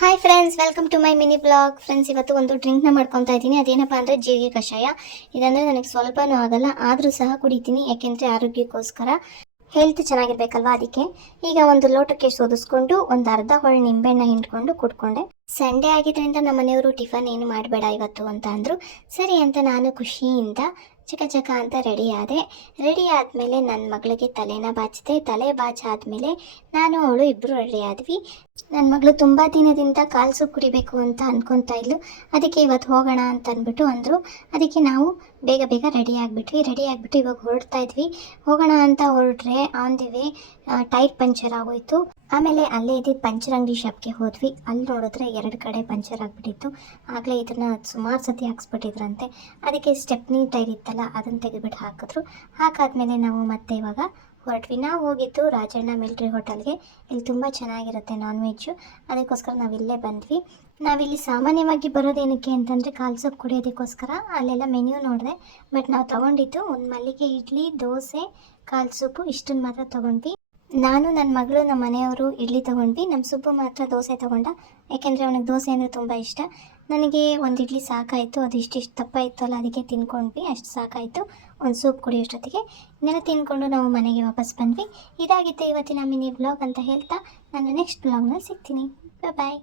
Hi friends, welcome to my mini blog. Friends, ಇವತ್ತು ಒಂದು ಡ್ರಿಂಕ್ನ ಮಾಡ್ಕೊತಾ ಇದ್ದೀನಿ. ಅದೇನಪ್ಪ ಅಂದರೆ ಜೀರಿಗೆ ಕಷಾಯ. ಇದಂದರೆ ನನಗೆ ಸ್ವಲ್ಪನೂ ಆಗಲ್ಲ, ಆದರೂ ಸಹ ಕುಡಿತೀನಿ, ಯಾಕೆಂದರೆ ಆರೋಗ್ಯಕ್ಕೋಸ್ಕರ, ಹೆಲ್ತ್ ಚೆನ್ನಾಗಿರ್ಬೇಕಲ್ವಾ, ಅದಕ್ಕೆ. ಈಗ ಒಂದು ಲೋಟಕ್ಕೆ ಸೋದಿಸ್ಕೊಂಡು ಒಂದು ಅರ್ಧ ಹೊಳ್ಳು ನಿಂಬೆಹಣ್ಣ ಹಿಂಡ್ಕೊಂಡು ಕುಡ್ಕೊಂಡೆ. ಸಂಡೇ ಆಗಿದ್ದರಿಂದ ನಮ್ಮ ಮನೆಯವರು ಟಿಫನ್ ಏನು ಮಾಡಬೇಡ ಇವತ್ತು ಅಂತ ಅಂದರು. ಸರಿ ಅಂತ ನಾನು ಖುಷಿಯಿಂದ ಚಕ ಚಕ ಅಂತ ರೆಡಿ ಆದೆ. ರೆಡಿ ಆದಮೇಲೆ ನನ್ನ ಮಗಳಿಗೆ ತಲೆನ ಬಾಚಿದೆ. ತಲೆ ಬಾಚಾದ್ಮೇಲೆ ನಾನು ಅವಳು ಇಬ್ಬರು ರೆಡಿ ಆದ್ವಿ. ನನ್ನ ಮಗಳು ತುಂಬ ದಿನದಿಂದ ಕಾಲು ಸೂಪ್ ಕುಡಿಬೇಕು ಅಂತ ಅನ್ಕೊತಾ ಇದ್ಲು. ಅದಕ್ಕೆ ಇವತ್ತು ಹೋಗೋಣ ಅಂತ ಅಂದ್ಬಿಟ್ಟು ಅಂದರು. ಅದಕ್ಕೆ ನಾವು ಬೇಗ ಬೇಗ ರೆಡಿ ಆಗಿಬಿಟ್ಟು ಇವಾಗ ಹೊರಡ್ತಾ ಇದ್ವಿ. ಹೋಗೋಣ ಅಂತ ಹೊರಟ್ರೆ on the way tyre puncture ಆಗೋಯ್ತು. ಆಮೇಲೆ ಅಲ್ಲೇ ಇದ್ದಿದ್ದು ಪಂಚರ್ ಅಂಗಡಿ ಶಾಪ್ಗೆ ಹೋದ್ವಿ. ಅಲ್ಲಿ ನೋಡಿದ್ರೆ 2 ಕಡೆ ಪಂಚರ್ ಆಗಿಬಿಟ್ಟಿತ್ತು. ಆಗಲೇ ಇದನ್ನು ಸುಮಾರು ಸತಿ ಹಾಕ್ಸ್ಬಿಟ್ಟಿದ್ರಂತೆ. ಅದಕ್ಕೆ ಸ್ಟೆಪ್ನಿ ಟೈರ್ ಇತ್ತಲ್ಲ, ಅದನ್ನು ತೆಗೆದುಬಿಟ್ಟು ಹಾಕಿದ್ರು. ಹಾಕಾದ್ಮೇಲೆ ನಾವು ಮತ್ತೆ ಇವಾಗ ಹೊರಟ್ವಿ. ನಾವು ಹೋಗಿದ್ದು ರಾಜಣ್ಣ ಮಿಲ್ಟ್ರಿ ಹೋಟೆಲ್ಗೆ. ಇಲ್ಲಿ ತುಂಬ ಚೆನ್ನಾಗಿರುತ್ತೆ ನಾನ್ ವೆಜ್ಜು. ಅದಕ್ಕೋಸ್ಕರ ನಾವಿಲ್ಲೇ ಬಂದ್ವಿ. ನಾವಿಲ್ಲಿ ಸಾಮಾನ್ಯವಾಗಿ ಬರೋದೇನಕ್ಕೆ ಅಂತಂದರೆ ಕಾಲು ಸೊಪ್ಪು ಕುಡಿಯೋದಕ್ಕೋಸ್ಕರ. ಅಲ್ಲೆಲ್ಲ ಮೆನ್ಯೂ ನೋಡಿದೆ. ಬಟ್ ನಾವು ತೊಗೊಂಡಿದ್ದು ಒಂದು ಮಲ್ಲಿಗೆ ಇಡ್ಲಿ, ದೋಸೆ, ಕಾಲು ಸೊಪ್ಪು ಇಷ್ಟನ್ನು ಮಾತ್ರ ತೊಗೊಂಡ್ವಿ. ನಾನು, ನನ್ನ ಮಗಳು, ನಮ್ಮ ಮನೆಯವರು ಇಡ್ಲಿ ತೊಗೊಂಡ್ವಿ. ನಮ್ಮ ಸುಬ್ಬು ಮಾತ್ರ ದೋಸೆ ತೊಗೊಂಡ. ಯಾಕೆಂದರೆ ಅವನಿಗೆ ದೋಸೆ ಅಂದರೆ ತುಂಬ ಇಷ್ಟ. ನನಗೆ ಒಂದು ಇಡ್ಲಿ ಸಾಕಾಯಿತು. ಅದು ಇಷ್ಟಿಷ್ಟು ದಪ್ಪ ಇತ್ತಲ್ಲ, ಅದಕ್ಕೆ ತಿನ್ಕೊಂಡ್ವಿ. ಅಷ್ಟು ಸಾಕಾಯಿತು ಒಂದು ಸೂಪ್ ಕುಡಿಯೋಷ್ಟೊತ್ತಿಗೆ. ಇದನ್ನೆಲ್ಲ ತಿನ್ಕೊಂಡು ನಾವು ಮನೆಗೆ ವಾಪಸ್ ಬಂದ್ವಿ. ಇದಾಗಿತ್ತು ಇವತ್ತಿನ ಮಿನಿ ಬ್ಲಾಗ್ ಅಂತ ಹೇಳ್ತಾ ನಾನು ನೆಕ್ಸ್ಟ್ ಬ್ಲಾಗ್ನಲ್ಲಿ ಸಿಗ್ತೀನಿ. ಬಾಯ್.